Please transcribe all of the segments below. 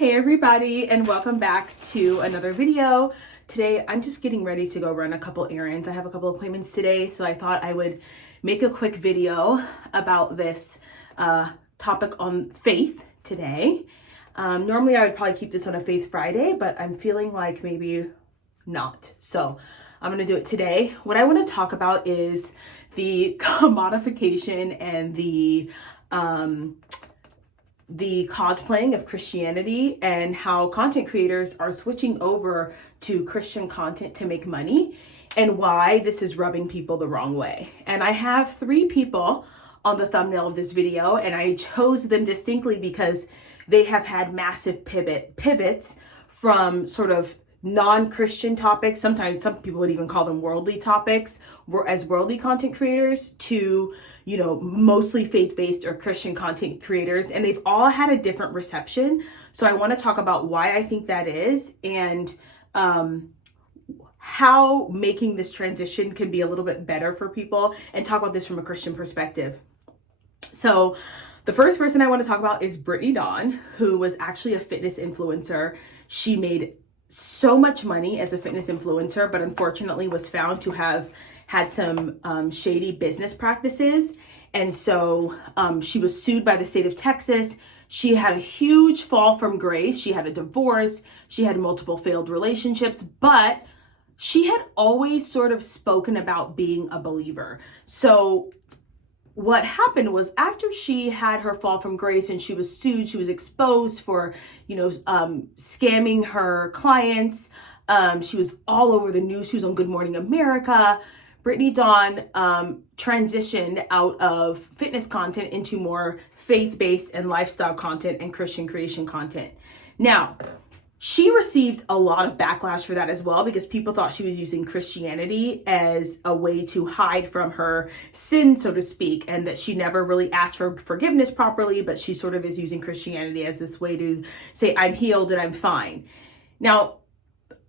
Hey everybody, and welcome back to another video. Today I'm just getting ready to go run a couple errands. I have a couple appointments today, so I thought I would make a quick video about this topic on faith today. Normally I would probably keep this on a Faith Friday, but I'm feeling like maybe not. So I'm gonna do it today. What I wanna talk about is the commodification and the cosplaying of Christianity and how content creators are switching over to Christian content to make money and why this is rubbing people the wrong way. And I have 3 people on the thumbnail of this video, and I chose them distinctly because they have had massive pivots from sort of non-Christian topics. Sometimes some people would even call them worldly topics as worldly content creators to, mostly faith-based or Christian content creators. And they've all had a different reception. So I want to talk about why I think that is and how making this transition can be a little bit better for people and talk about this from a Christian perspective. So the first person I want to talk about is Britney Dawn, who was actually a fitness influencer. She made so much money as a fitness influencer, but unfortunately was found to have had some shady business practices. And so she was sued by the state of Texas. She had a huge fall from grace. She had a divorce. She had multiple failed relationships, but she had always sort of spoken about being a believer. So what happened was after she had her fall from grace and she was sued, she was exposed for, scamming her clients. She was all over the news. She was on Good Morning America. Britney Dawn transitioned out of fitness content into more faith-based and lifestyle content and Christian creation content. Now, she received a lot of backlash for that as well, because people thought she was using Christianity as a way to hide from her sin, so to speak, and that she never really asked for forgiveness properly, but she sort of is using Christianity as this way to say, I'm healed and I'm fine. Now,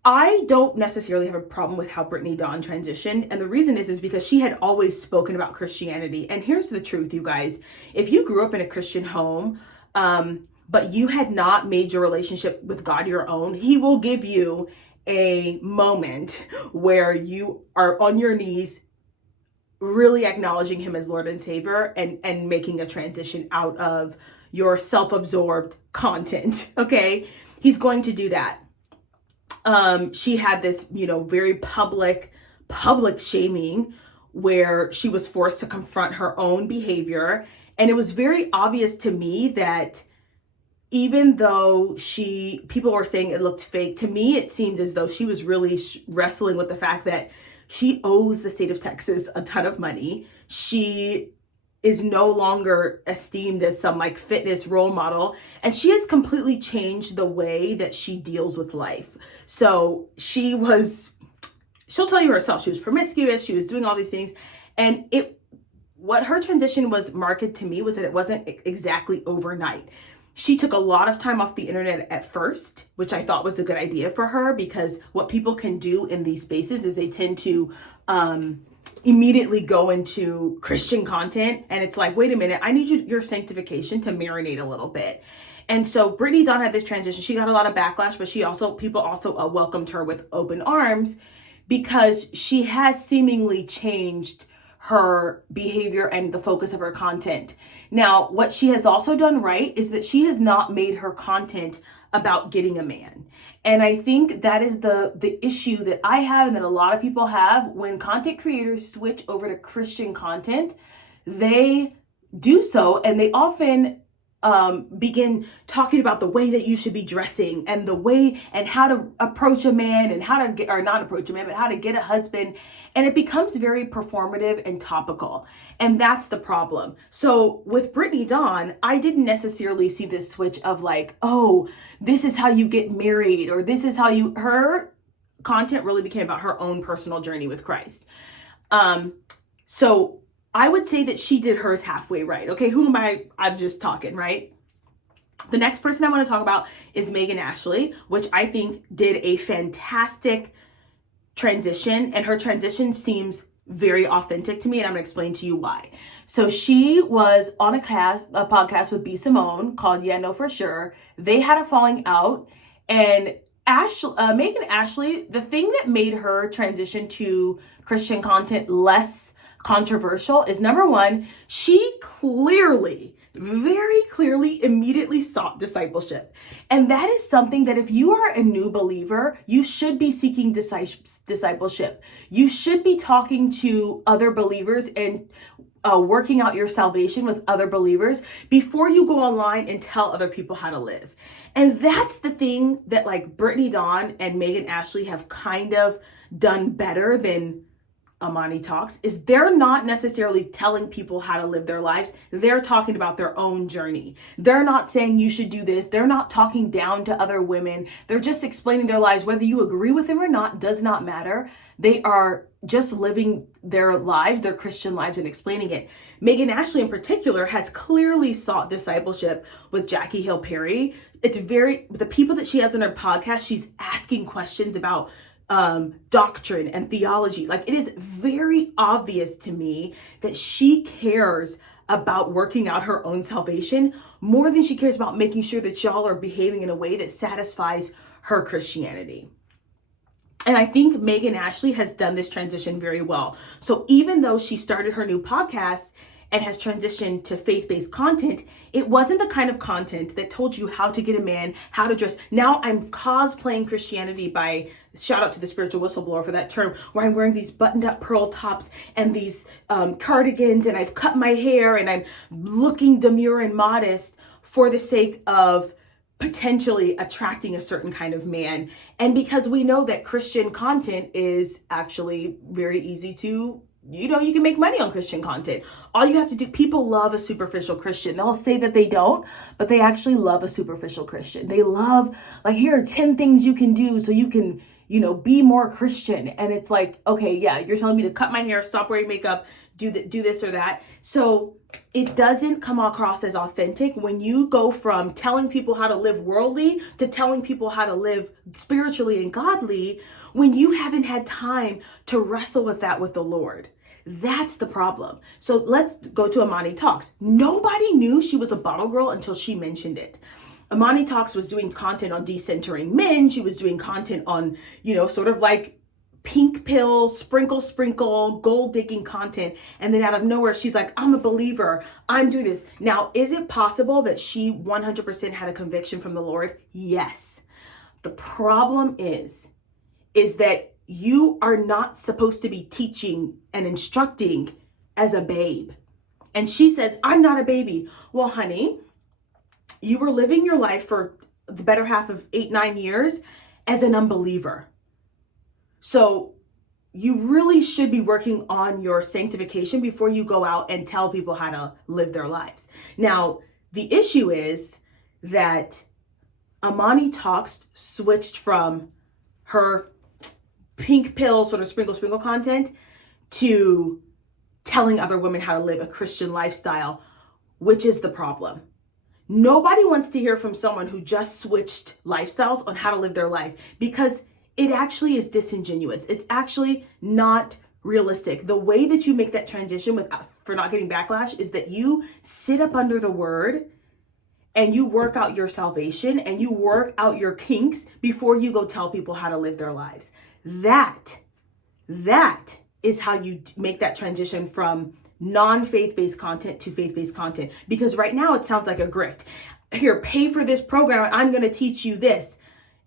I don't necessarily have a problem with how Britney Dawn transitioned. And the reason is because she had always spoken about Christianity. And here's the truth, you guys. If you grew up in a Christian home, but you had not made your relationship with God your own, He will give you a moment where you are on your knees, really acknowledging Him as Lord and Savior and making a transition out of your self-absorbed content, okay? He's going to do that. She had this, very public shaming where she was forced to confront her own behavior. And it was very obvious to me that even though people were saying it looked fake, to me, it seemed as though she was really wrestling with the fact that she owes the state of Texas a ton of money. She is no longer esteemed as some fitness role model. And she has completely changed the way that she deals with life. So she'll tell you herself, she was promiscuous, she was doing all these things. And what her transition was marketed to me was that it wasn't exactly overnight. She took a lot of time off the internet at first, which I thought was a good idea for her, because what people can do in these spaces is they tend to immediately go into Christian content. And it's like, wait a minute, I need your sanctification to marinate a little bit. And so Britney Dawn had this transition. She got a lot of backlash, but people also welcomed her with open arms because she has seemingly changed her behavior and the focus of her content. Now, what she has also done right is that she has not made her content about getting a man. And I think that is the issue that I have and that a lot of people have when content creators switch over to Christian content. They do so and they often begin talking about the way that you should be dressing and the way and how to approach a man and how to get, or not approach a man, but how to get a husband. And it becomes very performative and topical. And that's the problem. So with Britney Dawn, I didn't necessarily see this switch of oh, this is how you get married, or this is how her content really became about her own personal journey with Christ. So I would say that she did hers halfway right. Okay, who am I? I'm just talking, right? The next person I want to talk about is Megan Ashley, which I think did a fantastic transition. And her transition seems very authentic to me, and I'm gonna explain to you why. So she was on a podcast with B. Simone called Yeah, No, For Sure. They had a falling out, and Megan Ashley, the thing that made her transition to Christian content less controversial is, number one, she very clearly, immediately sought discipleship. And that is something that if you are a new believer, you should be seeking discipleship. You should be talking to other believers and working out your salvation with other believers before you go online and tell other people how to live. And that's the thing that like Britney Dawn and Megan Ashley have kind of done better than Amani Talks, is they're not necessarily telling people how to live their lives. They're talking about their own journey. They're not saying you should do this. They're not talking down to other women. They're just explaining their lives. Whether you agree with them or not does not matter. They are just living their lives, their Christian lives, and explaining it. Megan Ashley in particular has clearly sought discipleship with Jackie Hill Perry. The people that she has on her podcast, she's asking questions about doctrine and theology. Like, it is very obvious to me that she cares about working out her own salvation more than she cares about making sure that y'all are behaving in a way that satisfies her Christianity. And I think Megan Ashley has done this transition very well. So even though she started her new podcast and has transitioned to faith-based content, it wasn't the kind of content that told you how to get a man, how to dress. Now I'm cosplaying Christianity by, shout out to the spiritual whistleblower for that term, where I'm wearing these buttoned up pearl tops and these cardigans, and I've cut my hair and I'm looking demure and modest for the sake of potentially attracting a certain kind of man. And because we know that Christian content is actually very easy to, you can make money on Christian content. All you have to do, people love a superficial Christian. They'll say that they don't, but they actually love a superficial Christian. They love, like, here are 10 things you can do so you can, be more Christian. And it's like, okay, yeah, you're telling me to cut my hair, stop wearing makeup, do this or that. So it doesn't come across as authentic when you go from telling people how to live worldly to telling people how to live spiritually and godly when you haven't had time to wrestle with that with the Lord. That's the problem. So let's go to Amani Talks. Nobody knew she was a bottle girl until she mentioned it. Amani Talks was doing content on decentering men. She was doing content on, sort of like pink pill, sprinkle, gold digging content. And then out of nowhere, she's like, I'm a believer. I'm doing this. Now, is it possible that she 100% had a conviction from the Lord? Yes. The problem is that you are not supposed to be teaching and instructing as a babe. And she says, I'm not a baby. Well, honey, you were living your life for the better half of 8-9 years as an unbeliever. So you really should be working on your sanctification before you go out and tell people how to live their lives. Now, the issue is that Amani Talks switched from her pink pill sort of sprinkle content to telling other women how to live a Christian lifestyle, which is the problem. Nobody wants to hear from someone who just switched lifestyles on how to live their life, because it actually is disingenuous. It's actually not realistic. The way that you make that transition for not getting backlash is that you sit up under the word and you work out your salvation and you work out your kinks before you go tell people how to live their lives. That is how you make that transition from non-faith-based content to faith-based content. Because right now it sounds like a grift. Here, pay for this program and I'm going to teach you this.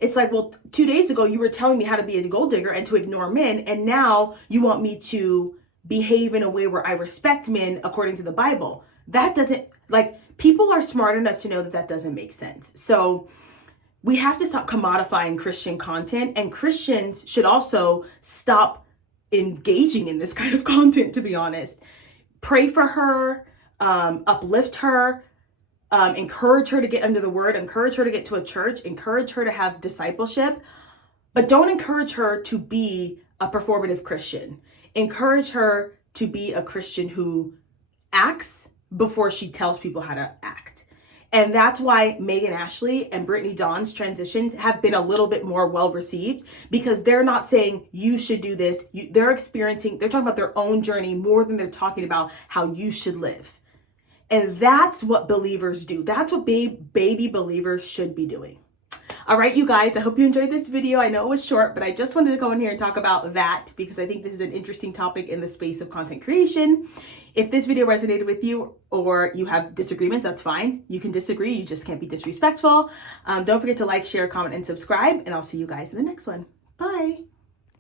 It's like, well, 2 days ago you were telling me how to be a gold digger and to ignore men, and now you want me to behave in a way where I respect men according to the Bible. That doesn't, people are smart enough to know that doesn't make sense. So we have to stop commodifying Christian content, and Christians should also stop engaging in this kind of content, to be honest. Pray for her, uplift her, encourage her to get under the word, encourage her to get to a church, encourage her to have discipleship, but don't encourage her to be a performative Christian. Encourage her to be a Christian who acts before she tells people how to act. And that's why Megan Ashley and Britney Dawn's transitions have been a little bit more well received, because they're not saying you should do this. They're talking about their own journey more than they're talking about how you should live. And that's what believers do. That's what baby believers should be doing. All right, you guys, I hope you enjoyed this video. I know it was short, but I just wanted to go in here and talk about that because I think this is an interesting topic in the space of content creation. If this video resonated with you or you have disagreements, that's fine. You can disagree. You just can't be disrespectful. Don't forget to like, share, comment, and subscribe, and I'll see you guys in the next one. Bye.